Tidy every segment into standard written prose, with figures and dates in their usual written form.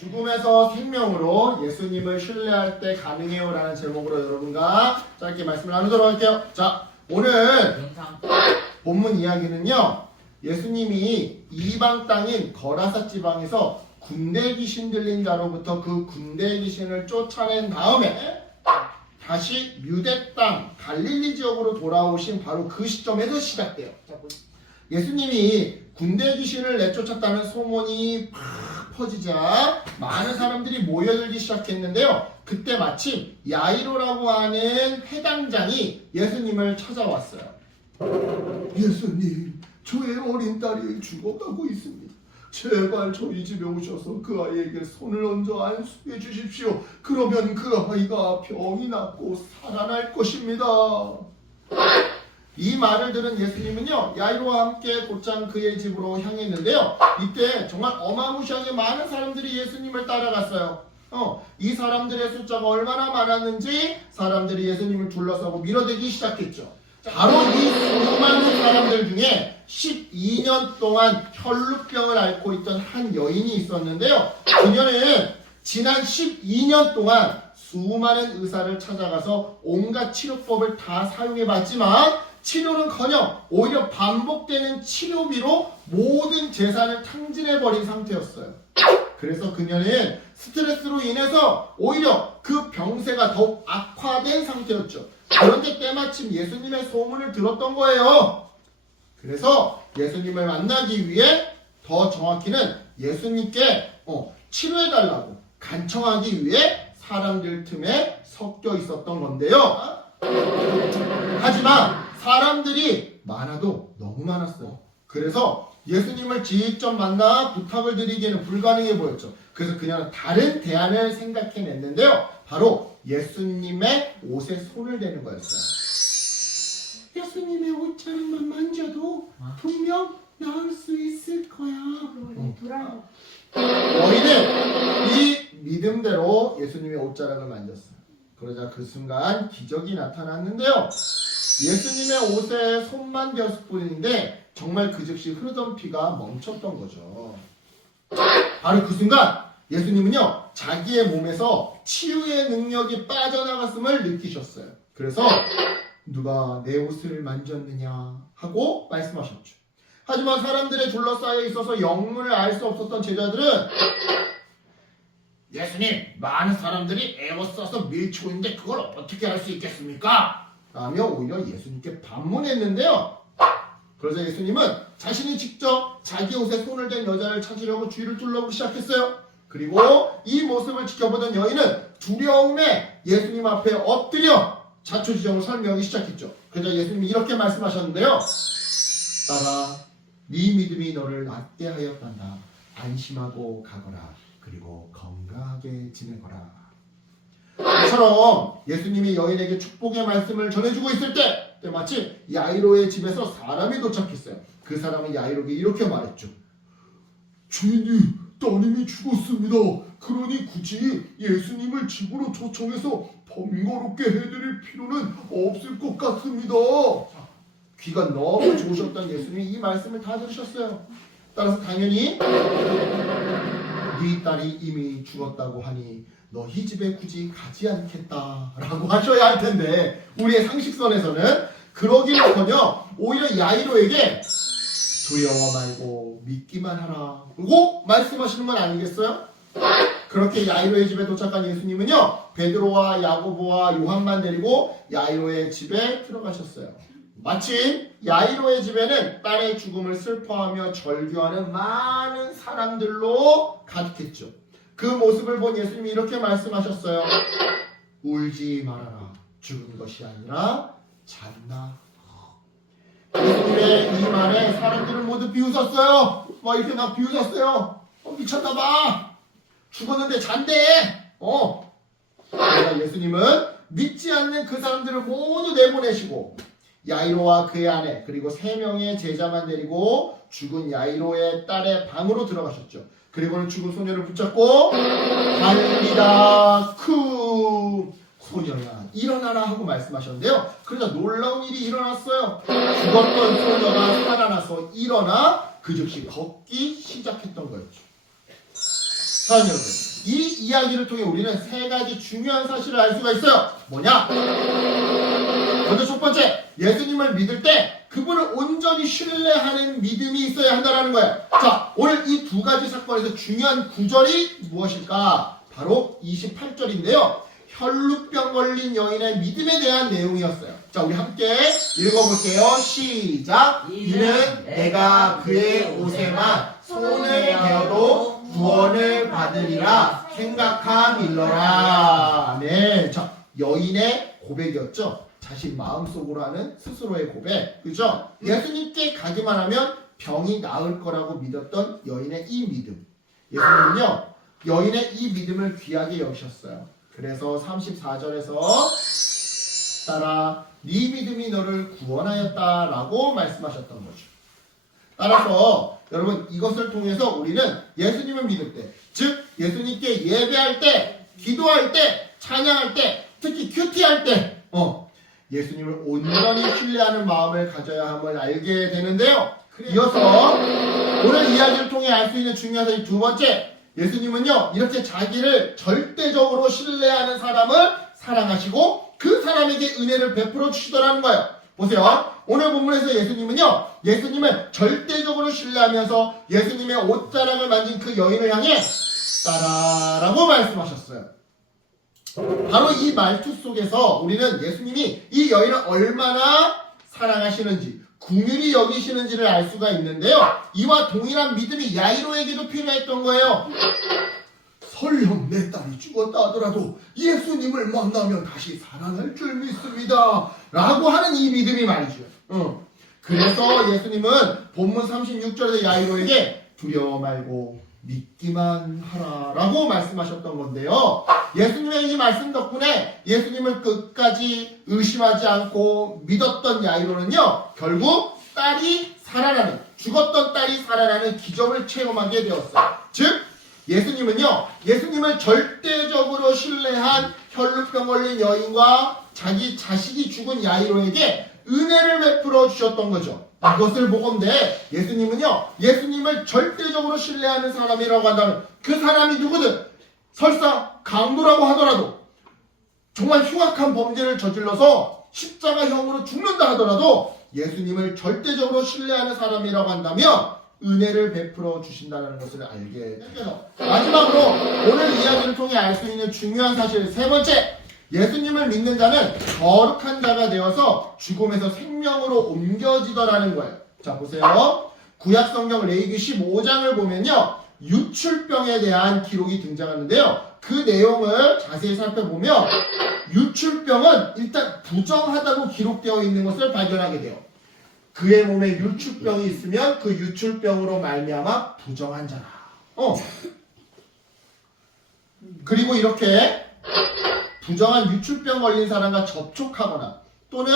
죽음에서 생명으로 예수님을 신뢰할 때 가능해요 라는 제목으로 여러분과 짧게 말씀을 나누도록 할게요. 자, 오늘 본문 이야기는요, 예수님이 이방 땅인 거라사 지방에서 군대 귀신 들린 자로부터 그 군대 귀신을 쫓아낸 다음에 다시 유대 땅 갈릴리 지역으로 돌아오신 바로 그 시점에서 시작돼요. 예수님이 군대 귀신을 내쫓았다는 소문이 팍 퍼지자 많은 사람들이 모여들기 시작했는데요. 그때 마침 야이로라고 하는 회당장이 예수님을 찾아왔어요. 예수님, 저의 어린 딸이 죽어가고 있습니다. 제발 저희 집에 오셔서 그 아이에게 손을 얹어 안수해 주십시오. 그러면 그 아이가 병이 낫고 살아날 것입니다. 이 말을 들은 예수님은요, 야이로와 함께 곧장 그의 집으로 향했는데요. 이때 정말 어마무시하게 많은 사람들이 예수님을 따라갔어요. 이 사람들의 숫자가 얼마나 많았는지 사람들이 예수님을 둘러싸고 밀어대기 시작했죠. 바로 이 수많은 사람들 중에 12년 동안 혈루병을 앓고 있던 한 여인이 있었는데요. 그녀는 지난 12년 동안 수많은 의사를 찾아가서 온갖 치료법을 다 사용해봤지만 치료는커녕 오히려 반복되는 치료비로 모든 재산을 탕진해버린 상태였어요. 그래서 그녀는 스트레스로 인해서 오히려 그 병세가 더욱 악화된 상태였죠. 그런데 때마침 예수님의 소문을 들었던 거예요. 그래서 예수님을 만나기 위해, 더 정확히는 예수님께 치료해달라고 간청하기 위해 사람들 틈에 섞여 있었던 건데요. 하지만 사람들이 많아도 너무 많았어요. 그래서 예수님을 직접 만나 부탁을 드리기에는 불가능해 보였죠. 그래서 그녀는 다른 대안을 생각해냈는데요. 바로 예수님의 옷에 손을 대는 거였어요. 예수님의 옷자락만 만져도 분명 나을 수 있을 거야. 여인은 이 믿음대로 예수님의 옷자락을 만졌어요. 그러자 그 순간 기적이 나타났는데요. 예수님의 옷에 손만 대었을 뿐인데 정말 그 즉시 흐르던 피가 멈췄던 거죠. 바로 그 순간 예수님은요, 자기의 몸에서 치유의 능력이 빠져나갔음을 느끼셨어요. 그래서 누가 내 옷을 만졌느냐 하고 말씀하셨죠. 하지만 사람들의 둘러싸여 있어서 영문을 알 수 없었던 제자들은 예수님, 많은 사람들이 애워싸서 밀치고 있는데 그걸 어떻게 할 수 있겠습니까? 라며 오히려 예수님께 반문했는데요. 그러자 예수님은 자신이 직접 자기 옷에 손을 댄 여자를 찾으려고 주위를 둘러보기 시작했어요. 그리고 이 모습을 지켜보던 여인은 두려움에 예수님 앞에 엎드려 자초지종을 설명하기 시작했죠. 그러자 예수님이 이렇게 말씀하셨는데요. 딸아, 네 믿음이 너를 낫게 하였단다. 안심하고 가거라. 그리고 건강하게 지내거라. 이처럼 예수님이 여인에게 축복의 말씀을 전해주고 있을 때 마침 야이로의 집에서 사람이 도착했어요. 그 사람은 야이로에게 이렇게 말했죠. 주인님, 따님이 죽었습니다. 그러니 굳이 예수님을 집으로 초청해서 번거롭게 해드릴 필요는 없을 것 같습니다. 귀가 너무 좋으셨던 예수님이 이 말씀을 다 들으셨어요. 따라서 당연히 네 딸이 이미 죽었다고 하니 너희 집에 굳이 가지 않겠다라고 하셔야 할 텐데, 우리의 상식선에서는 그러기는커녕 오히려 야이로에게 두려워 말고 믿기만 하라 라고 말씀하시는 건 아니겠어요? 그렇게 야이로의 집에 도착한 예수님은요, 베드로와 야고보와 요한만 데리고 야이로의 집에 들어가셨어요. 마침 야이로의 집에는 딸의 죽음을 슬퍼하며 절규하는 많은 사람들로 가득했죠. 그 모습을 본 예수님이 이렇게 말씀하셨어요. 울지 말아라. 죽은 것이 아니라 잤나. 예수님의 이 말에 사람들은 모두 비웃었어요. 막 이렇게 막 비웃었어요. 미쳤나봐. 죽었는데 잔대. 그러나 예수님은 믿지 않는 그 사람들을 모두 내보내시고 야이로와 그의 아내 그리고 3명의 제자만 데리고 죽은 야이로의 딸의 방으로 들어가셨죠. 그리고는 죽은 소녀를 붙잡고 달리다 쿠, 소녀야 일어나라 하고 말씀하셨는데요. 그러자 놀라운 일이 일어났어요. 죽었던 소녀가 살아나서 일어나 그 즉시 걷기 시작했던 거였죠. 사랑하는 여러분, 이 이야기를 통해 우리는 세 가지 중요한 사실을 알 수가 있어요. 뭐냐? 먼저 첫 번째, 예수님을 믿을 때 그분을 온전히 신뢰하는 믿음이 있어야 한다는 거예요. 자, 오늘 이 두 가지 사건에서 중요한 구절이 무엇일까? 바로 28절인데요. 혈루병 걸린 여인의 믿음에 대한 내용이었어요. 자, 우리 함께 읽어볼게요. 시작! 이는 내가 그의 옷에만 손을 대어도 구원을 받으리라 생각함일러라. 네, 자, 여인의 고백이었죠. 자신 마음속으로 하는 스스로의 고백. 그죠? 예수님께 가기만 하면 병이 나을 거라고 믿었던 여인의 이 믿음. 예수님은요, 여인의 이 믿음을 귀하게 여기셨어요. 그래서 34절에서 따라 네 믿음이 너를 구원하였다 라고 말씀하셨던 거죠. 따라서 여러분, 이것을 통해서 우리는 예수님을 믿을 때, 즉 예수님께 예배할 때, 기도할 때, 찬양할 때, 특히 큐티할 때 예수님을 온전히 신뢰하는 마음을 가져야 함을 알게 되는데요. 이어서 오늘 이야기를 통해 알 수 있는 중요한 사실 두 번째, 예수님은요 이렇게 자기를 절대적으로 신뢰하는 사람을 사랑하시고 그 사람에게 은혜를 베풀어 주시더라는 거예요. 보세요. 오늘 본문에서 예수님은요, 예수님을 절대적으로 신뢰하면서 예수님의 옷자락을 만진 그 여인을 향해 따라라고 말씀하셨어요. 바로 이 말투 속에서 우리는 예수님이 이 여인을 얼마나 사랑하시는지, 긍휼히 여기시는지를 알 수가 있는데요. 이와 동일한 믿음이 야이로에게도 필요했던 거예요. 설령 내 딸이 죽었다 하더라도 예수님을 만나면 다시 살아날 줄 믿습니다 라고 하는 이 믿음이 말이죠. 그래서 예수님은 본문 36절에서 야이로에게 두려워 말고 믿기만 하라 라고 말씀하셨던 건데요. 예수님의 이 말씀 덕분에 예수님을 끝까지 의심하지 않고 믿었던 야이로는요, 결국 딸이 살아나는, 죽었던 딸이 살아나는 기적을 체험하게 되었어요. 즉 예수님은요, 예수님을 절대적으로 신뢰한 혈루병 걸린 여인과 자기 자식이 죽은 야이로에게 은혜를 베풀어 주셨던 거죠. 이것을 보건대 예수님은요, 예수님을 절대적으로 신뢰하는 사람이라고 한다면 그 사람이 누구든 설사 강도라고 하더라도 정말 흉악한 범죄를 저질러서 십자가형으로 죽는다 하더라도 예수님을 절대적으로 신뢰하는 사람이라고 한다면 은혜를 베풀어 주신다는 것을 알게 됩니다. 마지막으로 오늘 이야기를 통해 알 수 있는 중요한 사실 세 번째, 예수님을 믿는 자는 거룩한 자가 되어서 죽음에서 생명으로 옮겨지더라는 거예요. 자, 보세요. 구약성경 레위기 15장을 보면요, 유출병에 대한 기록이 등장하는데요. 그 내용을 자세히 살펴보면 유출병은 일단 부정하다고 기록되어 있는 것을 발견하게 돼요. 그의 몸에 유출병이 있으면 그 유출병으로 말미암아 부정한 자라. 그리고 이렇게 부정한 유출병 걸린 사람과 접촉하거나 또는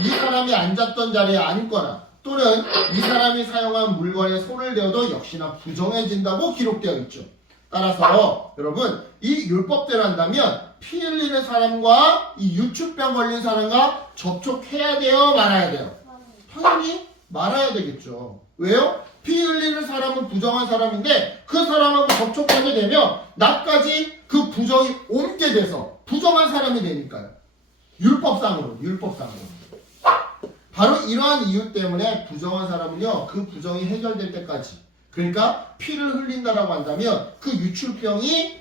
이 사람이 앉았던 자리에 앉거나 또는 이 사람이 사용한 물건에 손을 대어도 역시나 부정해진다고 기록되어 있죠. 따라서 여러분, 이 율법대로 한다면 피 흘리는 사람과 이 유출병 걸린 사람과 접촉해야 돼요, 말아야 돼요? 당연히 말아야 되겠죠. 왜요? 피 흘리는 사람은 부정한 사람인데 그 사람하고 접촉하게 되면 나까지 그 부정이 옮게 돼서 부정한 사람이 되니까요. 율법상으로. 바로 이러한 이유 때문에 부정한 사람은요, 그 부정이 해결될 때까지, 그러니까 피를 흘린다라고 한다면 그 유출병이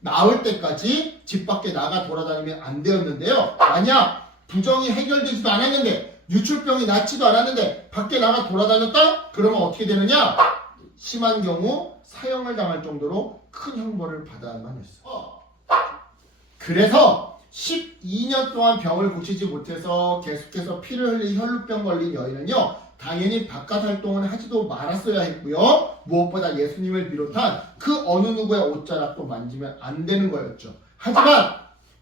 나을 때까지 집 밖에 나가 돌아다니면 안 되었는데요. 만약 부정이 해결되지도 않았는데 유출병이 낫지도 않았는데 밖에 나가 돌아다녔다? 그러면 어떻게 되느냐? 심한 경우 사형을 당할 정도로 큰 형벌을 받아야만 했어요. 그래서 12년 동안 병을 고치지 못해서 계속해서 피를 흘린 혈루병 걸린 여인은요, 당연히 바깥 활동을 하지도 말았어야 했고요. 무엇보다 예수님을 비롯한 그 어느 누구의 옷자락도 만지면 안 되는 거였죠. 하지만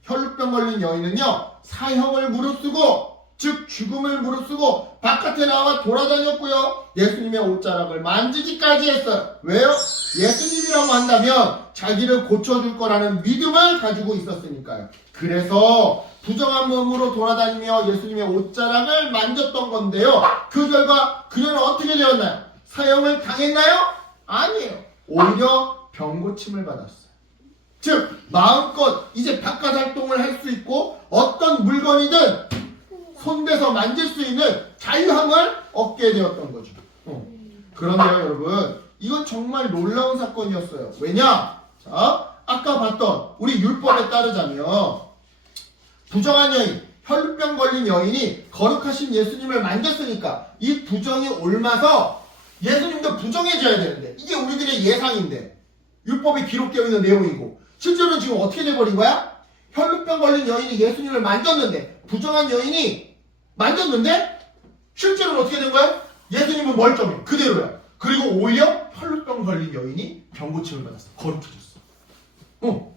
혈루병 걸린 여인은요, 사형을 무릅쓰고, 즉 죽음을 무릅쓰고 바깥에 나와 돌아다녔고요. 예수님의 옷자락을 만지기까지 했어요. 왜요? 예수님이라고 한다면 자기를 고쳐줄 거라는 믿음을 가지고 있었으니까요. 그래서 부정한 몸으로 돌아다니며 예수님의 옷자락을 만졌던 건데요. 그 결과 그녀는 어떻게 되었나요? 사형을 당했나요? 아니에요. 오히려 병고침을 받았어요. 즉 마음껏 이제 바깥 활동을 할 수 있고 어떤 물건이든 손대서 만질 수 있는 자유함을 얻게 되었던 거죠. 그런데요 여러분, 이건 정말 놀라운 사건이었어요. 왜냐? 자, 아까 봤던 우리 율법에 따르자면 부정한 여인, 혈루병 걸린 여인이 거룩하신 예수님을 만졌으니까 이 부정이 옮아서 예수님도 부정해져야 되는데, 이게 우리들의 예상인데 율법에 기록되어 있는 내용이고, 실제로는 지금 어떻게 돼버린 거야? 혈루병 걸린 여인이 예수님을 만졌는데, 부정한 여인이 만졌는데 실제로는 어떻게 된 거야? 예수님은 멀쩡해, 그대로야. 그리고 오히려 혈루병 걸린 여인이 병고침을 받았어, 거룩해졌어. 그러니까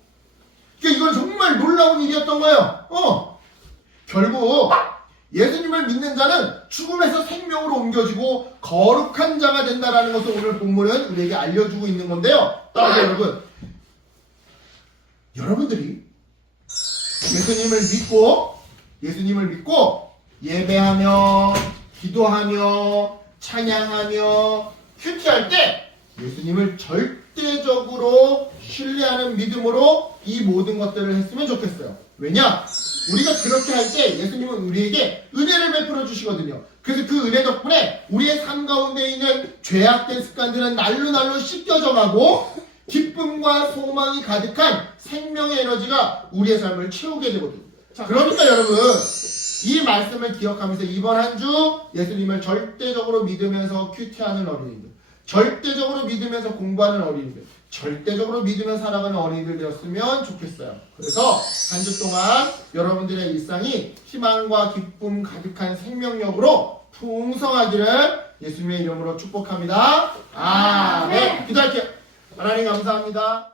이건 정말 놀라운 일이었던 거예요. 결국 예수님을 믿는 자는 죽음에서 생명으로 옮겨지고 거룩한 자가 된다라는 것을 오늘 본문은 우리에게 알려주고 있는 건데요. 따라서 여러분들이 예수님을 믿고 예배하며 기도하며 찬양하며 큐티할 때 예수님을 절대적으로 신뢰하는 믿음으로 이 모든 것들을 했으면 좋겠어요. 왜냐? 우리가 그렇게 할 때 예수님은 우리에게 은혜를 베풀어 주시거든요. 그래서 그 은혜 덕분에 우리의 삶 가운데 있는 죄악된 습관들은 날로 씻겨져 가고 기쁨과 소망이 가득한 생명의 에너지가 우리의 삶을 채우게 되거든요. 자, 그러니까 여러분, 이 말씀을 기억하면서 이번 한 주 예수님을 절대적으로 믿으면서 큐티하는 어린이들, 절대적으로 믿으면서 공부하는 어린이들, 절대적으로 믿으면서 살아가는 어린이들 되었으면 좋겠어요. 그래서 한 주 동안 여러분들의 일상이 희망과 기쁨 가득한 생명력으로 풍성하기를 예수님의 이름으로 축복합니다. 아멘. 기도할게요. 하나님 감사합니다.